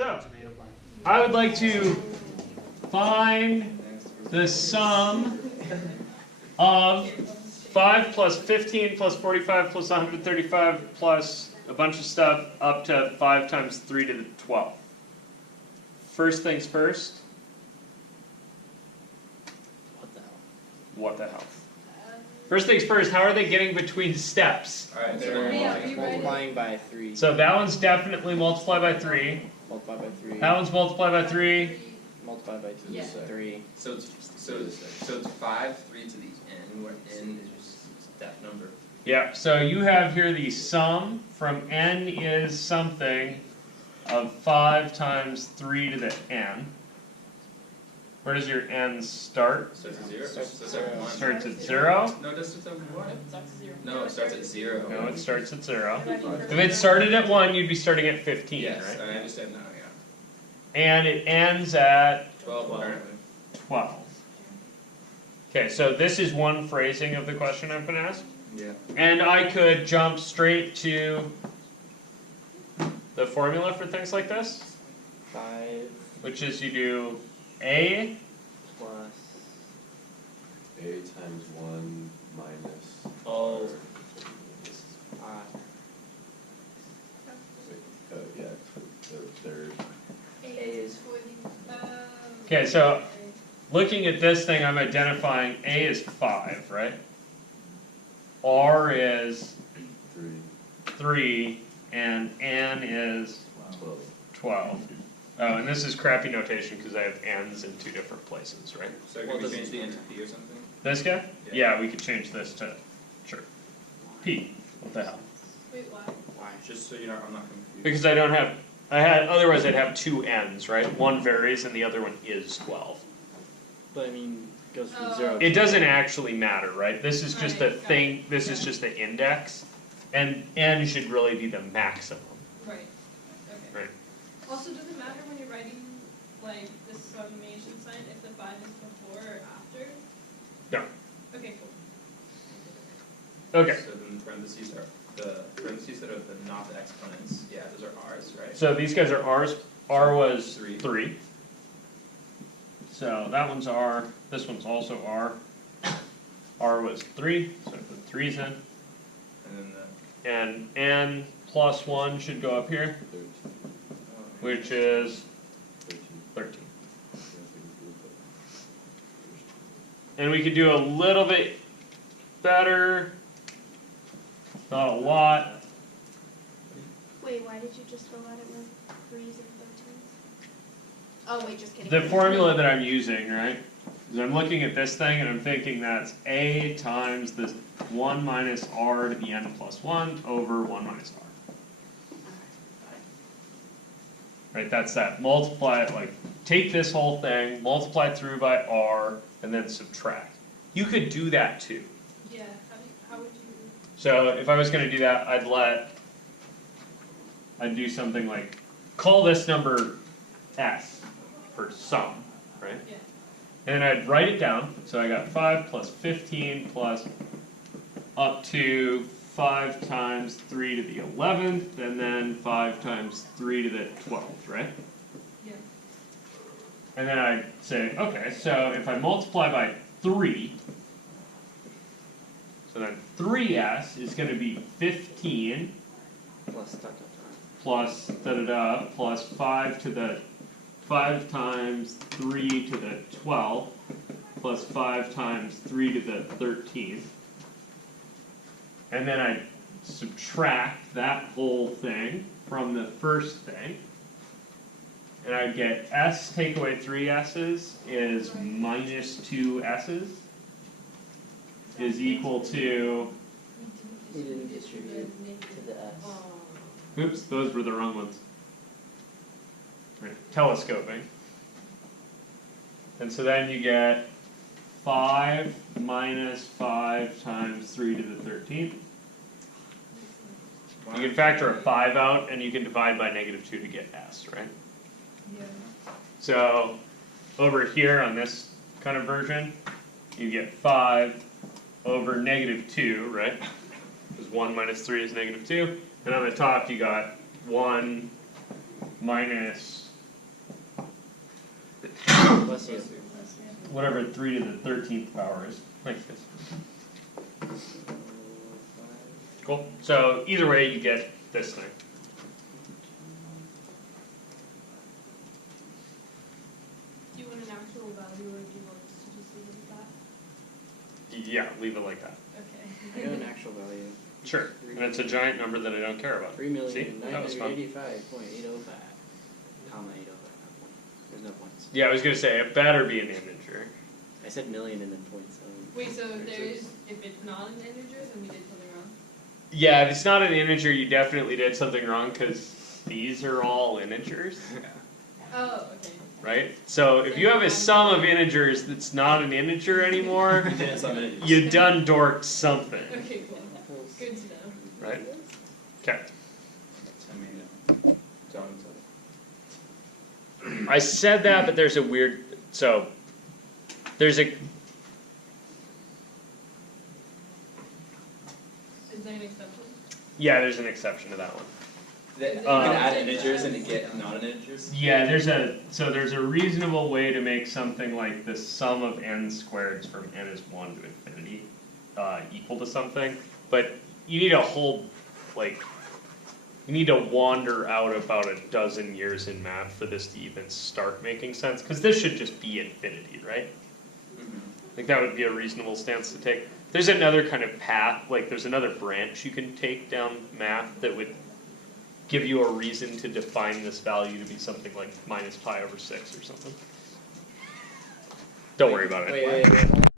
So, I would like to find the sum of 5 plus 15 plus 45 plus 135 plus a bunch of stuff up to 5 times 3 to the 12. First things first. What the hell? First things first, how are they getting between steps? Alright, they're multiplying by 3. So that one's definitely multiplied by 3. Multiply by 3. That one's multiplied by 3. Multiply by 2. Yeah. 3. So it's 5, 3 to the n, where n is just a step number. Yeah, so you have here the sum from n is something of 5 times 3 to the n. Where does your n start? Starts at 0? Starts at 1. Starts at 0? No, it does start at 1. That's 0. No, it starts at 0. No, it starts at 0. If it started at 1, you'd be starting at 15, Yes, right? I understand now, yeah. And it ends at 12 apparently. 12. Okay, so this is one phrasing of the question I've been asked. Yeah. And I could jump straight to the formula for things like this, 5 which is you do a plus A times 1 minus. Oh. 5. Yeah, the third. A is Okay, so looking at this thing, I'm identifying A is 5, right? R is 3, and N is 12. Oh, and this is crappy notation because I have N's in 2 different places, right? So can we change the n to p or something? This guy? Yeah. Yeah, we could change this to, sure, P. What the hell? Wait, why? Why? Just so I'm not confused. Because I don't have, otherwise I'd have 2 N's, right? One varies and the other one is 12. But I mean, it goes from Oh. 0 It to doesn't actually matter, right? This is just a Right, thing, this is just the index, and N should really be the maximum. Right. Okay. Right. Also, does it matter when you're writing like the summation sign if the 5 is before or after? No. Okay, cool. Okay, So then the parentheses that are the not the exponents, yeah, those are r's, right? so these guys are R's. R was 3. 3. So that one's R, this one's also R. R was 3, so I put 3's in. And then And N plus 1 should go up here, which is 13. And we could do a little bit better, not a lot. Wait, why did you just fill out it with 3s and 13s? Oh, wait, just kidding. The formula that I'm using, right, is I'm looking at this thing and I'm thinking that's A times this 1 minus R to the n plus 1 over 1 minus R. Right, that's that. Multiply it, like, take this whole thing, multiply it through by R, and then subtract. You could do that too. Yeah. How would you? So if I was going to do that, I'd do something like, call this number S for sum, right? Yeah. And then I'd write it down. So I got 5 plus 15 plus up to 5 times 3 to the 11th, and then 5 times 3 to the 12th, right? Yeah. And then I'd say, okay, so if I multiply by 3, so then 3s is going to be 15 plus dot dot dot. plus da-da-da plus 5 to the 5 times 3 to the 12th plus 5 times 3 to the 13th. And then I subtract that whole thing from the first thing. And I'd get S take away 3 S's is minus 2 S's is equal to, You didn't distribute to the S. oops, those were the wrong ones. Right, telescoping. And so then you get 5 minus 5 times 3 to the 13th. You can factor a 5 out and you can divide by -2 to get S, right? Yeah. So over here on this kind of version, you get 5 over -2, right? Because 1 minus 3 is -2. And on the top you got 1 minus Bless you. whatever 3 to the 13th power is, like this. Cool. So either way, you get this thing. Do you want an actual value or do you want us to just leave it at that? Yeah, leave it like that. Okay. I got an actual value. Sure. And it's a giant number that I don't care about. 3,985,805. Comma 805. There's no points. Yeah, I was gonna say it better be an integer. I said million and then points. Wait, so there's, if it's not an integer, then we did something wrong? Yeah, if it's not an integer, you definitely did something wrong because these are all integers, Oh, okay. right? So if you have a sum of integers that's not an integer anymore, You did some integers. you done dorked something, Okay, cool. Good to know. right? Okay. I said that, but there's a weird. So there's a. Is there an exception? Yeah, there's an exception to that one. You can add integers and get non-integers. Yeah, there's a reasonable way to make something like the sum of n squareds from n is 1 to infinity equal to something, but you need a whole, like, you need to wander out about a dozen years in math for this to even start making sense, because this should just be infinity, right? Like that would be a reasonable stance to take. There's another kind of path, like there's another branch you can take down math that would give you a reason to define this value to be something like minus pi over 6 or something. Don't worry about it. Wait.